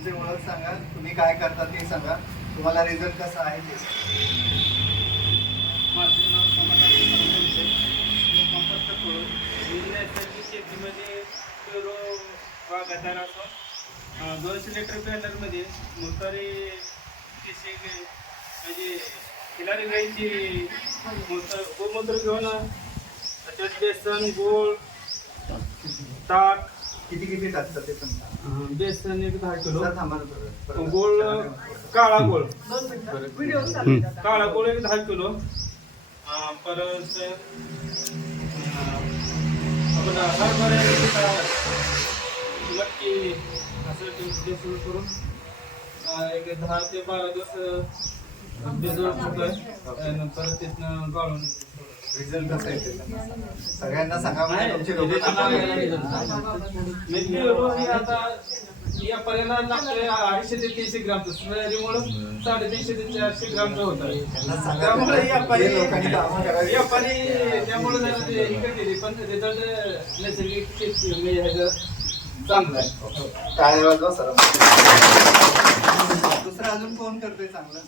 तुमची ओळख सांगा, तुम्ही काय करता ते सांगा, तुम्हाला रिझल्ट कसा आहे ते. माझे नाव समाधान बोलते. कंपनीचं करून नैसर्गिक शेतीमध्ये पेरो बागायतदार असून 200 लिटर बॅनरमध्ये मुतारी देशी गाय म्हणजे खिलारी गाईची गोमूत्र घेऊन त्याच्यात बेसन गूळ ताक किती किती टाकतात ते सांगा. बेसन 10 किलो जरा थांबा ना थोडं. गोळ काळा गोळ काळा गोळ 10 किलो परत आपण हरभऱ्याची डाळ मटकी असं सुरू करून एक 10 ते 12 दिवस भिजवून ठेवतोय. नंतर तिथनं गाळून रिझल्ट कसा आहे ते सांगा. सगळ्यांना सांगा म्हणजे तुमचे लोक आता या पर्यंत लागतोय 250 ते 300 ग्रामचं स्प्रेअरीमुळं 350 ते 400 ग्रामचं होतं. त्यामुळे या पाणी त्यामुळे जरा ते इकडे केली पण रिझल्ट नैसर्गिक शेती म्हणजे ह्याचं चांगलं आहे. काय वाजवा सर. दुसरा अजून फोन करतोय चांगलं.